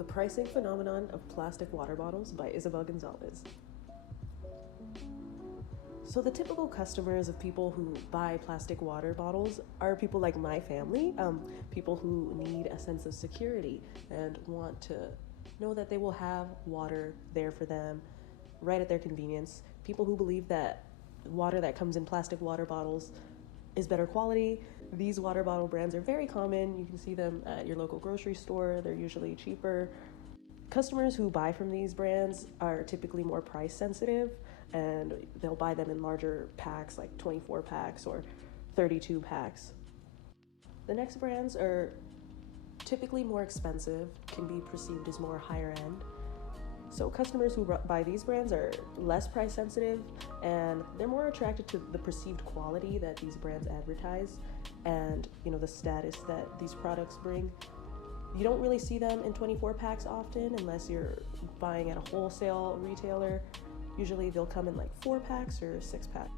The Pricing Phenomenon of Plastic Water Bottles by Isabel Gonzalez. So the typical customers of people who buy plastic water bottles are people like my family, people who need a sense of security and want to know that they will have water there for them right at their convenience. People who believe that water that comes in plastic water bottles is better quality. These water bottle brands are very common. You can see them at your local grocery store. They're usually cheaper. Customers who buy from these brands are typically more price sensitive, and they'll buy them in larger packs like 24 packs or 32 packs. The next brands are typically more expensive, can be perceived as more higher end. So customers who buy these brands are less price sensitive, and they're more attracted to the perceived quality that these brands advertise and the status that these products bring. You don't really see them in 24 packs often unless you're buying at a wholesale retailer. Usually they'll come in like 4 packs or 6 packs.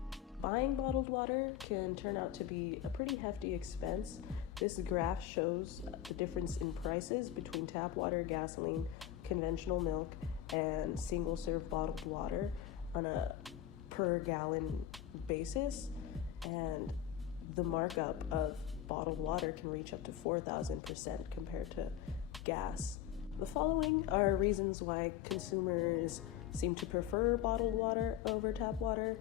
Buying bottled water can turn out to be a pretty hefty expense. This graph shows the difference in prices between tap water, gasoline, conventional milk, and single-serve bottled water on a per gallon basis. And the markup of bottled water can reach up to 4,000% compared to gas. The following are reasons why consumers seem to prefer bottled water over tap water.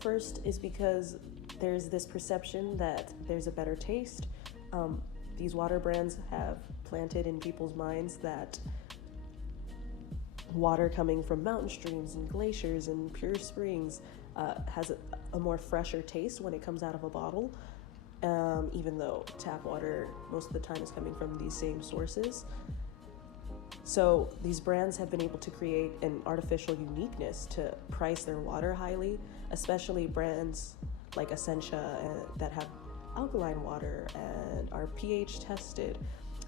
First is because there's this perception that there's a better taste. These water brands have planted in people's minds that water coming from mountain streams and glaciers and pure springs has a more fresher taste when it comes out of a bottle, even though tap water most of the time is coming from these same sources. So these brands have been able to create an artificial uniqueness to price their water highly, especially brands like Essentia that have alkaline water and are pH tested.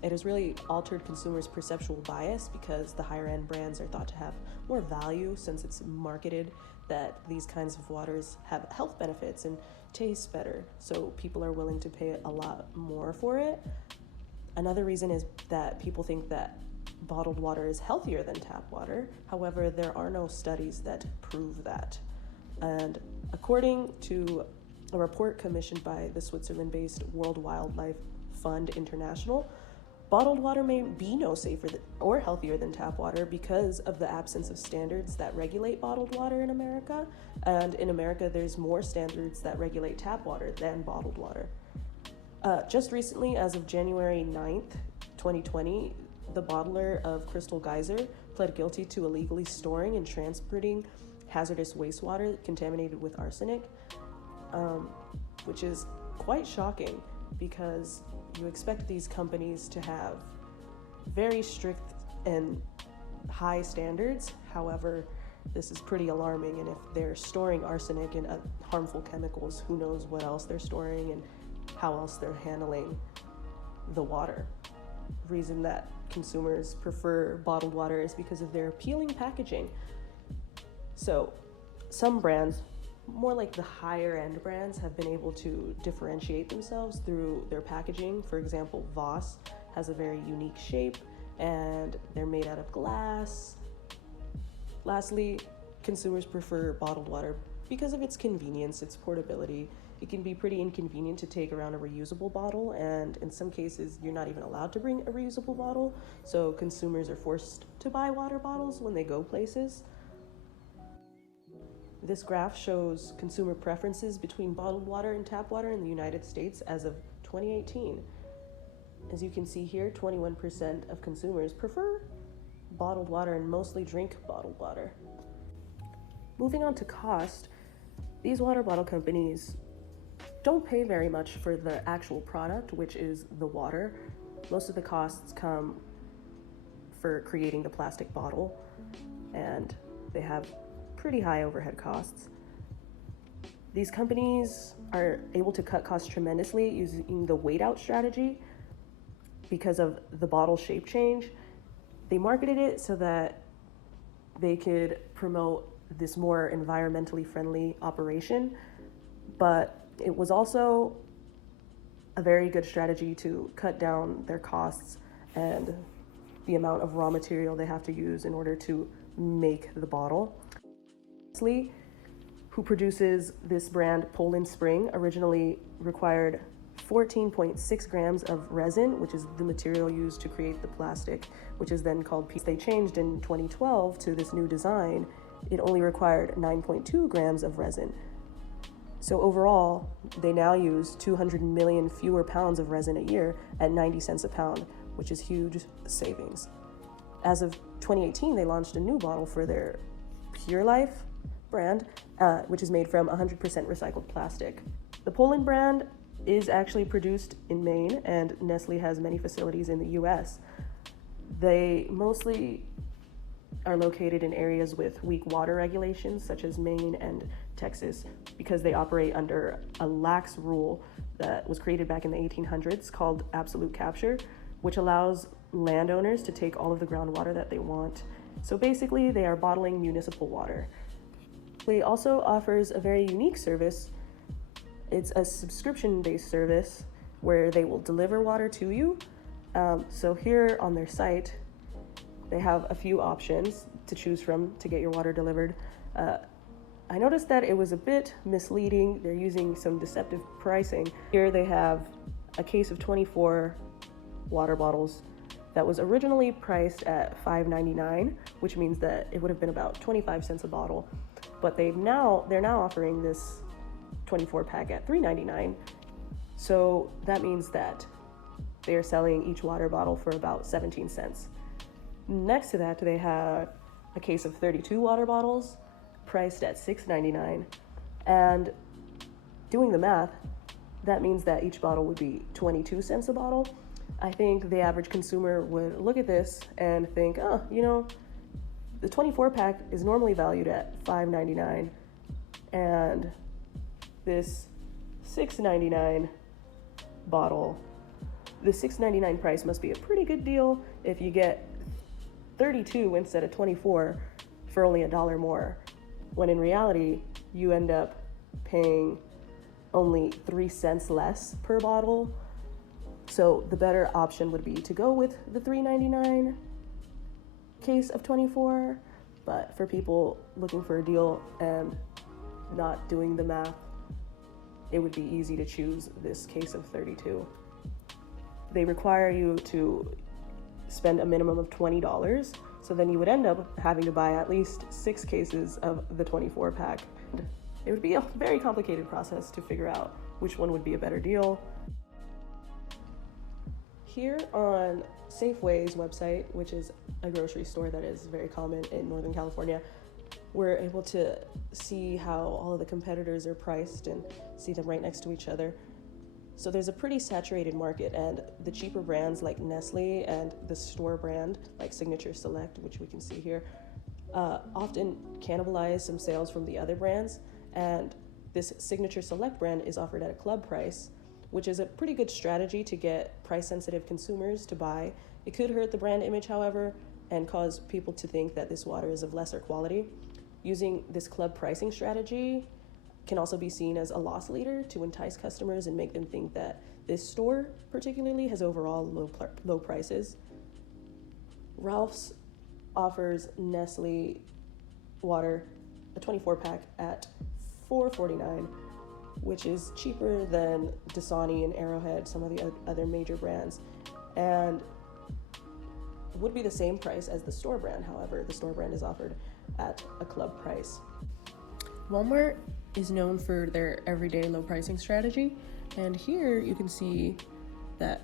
It has really altered consumers' perceptual bias because the higher end brands are thought to have more value since it's marketed that these kinds of waters have health benefits and taste better. So people are willing to pay a lot more for it. Another reason is that people think that bottled water is healthier than tap water. However, there are no studies that prove that. And according to a report commissioned by the Switzerland-based World Wildlife Fund International, bottled water may be no safer or healthier than tap water because of the absence of standards that regulate bottled water in America. And in America, there's more standards that regulate tap water than bottled water. Just recently, as of January 9th, 2020, the bottler of Crystal Geyser pled guilty to illegally storing and transporting hazardous wastewater contaminated with arsenic, which is quite shocking because you expect these companies to have very strict and high standards. However, this is pretty alarming, and if they're storing arsenic and harmful chemicals, who knows what else they're storing and how else they're handling the water. The reason that consumers prefer bottled water is because of their appealing packaging. So some brands, more like the higher end brands, have been able to differentiate themselves through their packaging. For example, Voss has a very unique shape and they're made out of glass. Lastly, consumers prefer bottled water because of its convenience, its portability. It can be pretty inconvenient to take around a reusable bottle, and in some cases, you're not even allowed to bring a reusable bottle, so consumers are forced to buy water bottles when they go places. This graph shows consumer preferences between bottled water and tap water in the United States as of 2018. As you can see here, 21% of consumers prefer bottled water and mostly drink bottled water. Moving on to cost, these water bottle companies don't pay very much for the actual product, which is the water. Most of the costs come for creating the plastic bottle, and they have pretty high overhead costs. These companies are able to cut costs tremendously using the wait out strategy because of the bottle shape change. They marketed it so that they could promote this more environmentally friendly operation, but it was also a very good strategy to cut down their costs and the amount of raw material they have to use in order to make the bottle. Nestle, who produces this brand Poland Spring, originally required 14.6 grams of resin, which is the material used to create the plastic, which is then called PET. They changed in 2012 to this new design. It only required 9.2 grams of resin. So overall, they now use 200 million fewer pounds of resin a year at 90 cents a pound, which is huge savings. As of 2018, they launched a new bottle for their Pure Life brand, which is made from 100% recycled plastic. The Poland brand is actually produced in Maine, and Nestle has many facilities in the US. They mostly are located in areas with weak water regulations, such as Maine and Texas, because they operate under a lax rule that was created back in the 1800s called absolute capture, which allows landowners to take all of the groundwater that they want. So basically, they are bottling municipal water. Nestle also offers a very unique service. It's a subscription-based service where they will deliver water to you. So here on their site, they have a few options to choose from to get your water delivered. I noticed that it was a bit misleading. They're using some deceptive pricing. Here they have a case of 24 water bottles that was originally priced at $5.99, which means that it would have been about 25 cents a bottle. But they're now offering this 24 pack at $3.99. So that means that they are selling each water bottle for about 17 cents. Next to that, they have a case of 32 water bottles priced at $6.99. And doing the math, that means that each bottle would be 22 cents a bottle. I think the average consumer would look at this and think, oh, the 24 pack is normally valued at $5.99, and this $6.99 bottle, the $6.99 price must be a pretty good deal if you get 32 instead of 24 for only $1 more, when in reality, you end up paying only 3 cents less per bottle. So the better option would be to go with the $3.99 case of 24, but for people looking for a deal and not doing the math, it would be easy to choose this case of 32. They require you to spend a minimum of $20, so then you would end up having to buy at least 6 cases of the 24 pack. It would be a very complicated process to figure out which one would be a better deal. Here on Safeway's website, which is a grocery store that is very common in Northern California, we're able to see how all of the competitors are priced and see them right next to each other. So there's a pretty saturated market, and the cheaper brands like Nestle and the store brand like Signature Select, which we can see here, often cannibalize some sales from the other brands. And this Signature Select brand is offered at a club price, which is a pretty good strategy to get price-sensitive consumers to buy. It could hurt the brand image, however, and cause people to think that this water is of lesser quality. Using this club pricing strategy can also be seen as a loss leader to entice customers and make them think that this store particularly has overall low prices. Ralph's offers Nestle water, a 24-pack, at $4.49, which is cheaper than Dasani and Arrowhead, some of the other major brands, and would be the same price as the store brand. However, the store brand is offered at a club price. Walmart is known for their everyday low pricing strategy, and here you can see that,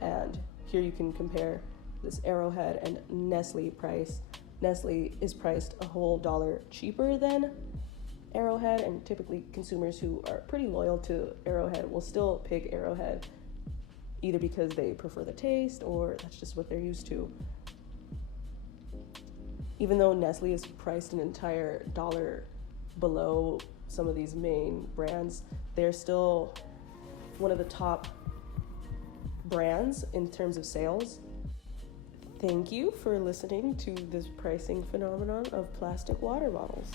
and here you can compare this Arrowhead and Nestle price. Nestle is priced a whole $1 cheaper than Arrowhead, and typically consumers who are pretty loyal to Arrowhead will still pick Arrowhead, either because they prefer the taste or that's just what they're used to. Even though Nestle is priced an entire $1 below some of these main brands, they're still one of the top brands in terms of sales. Thank you for listening to this pricing phenomenon of plastic water bottles.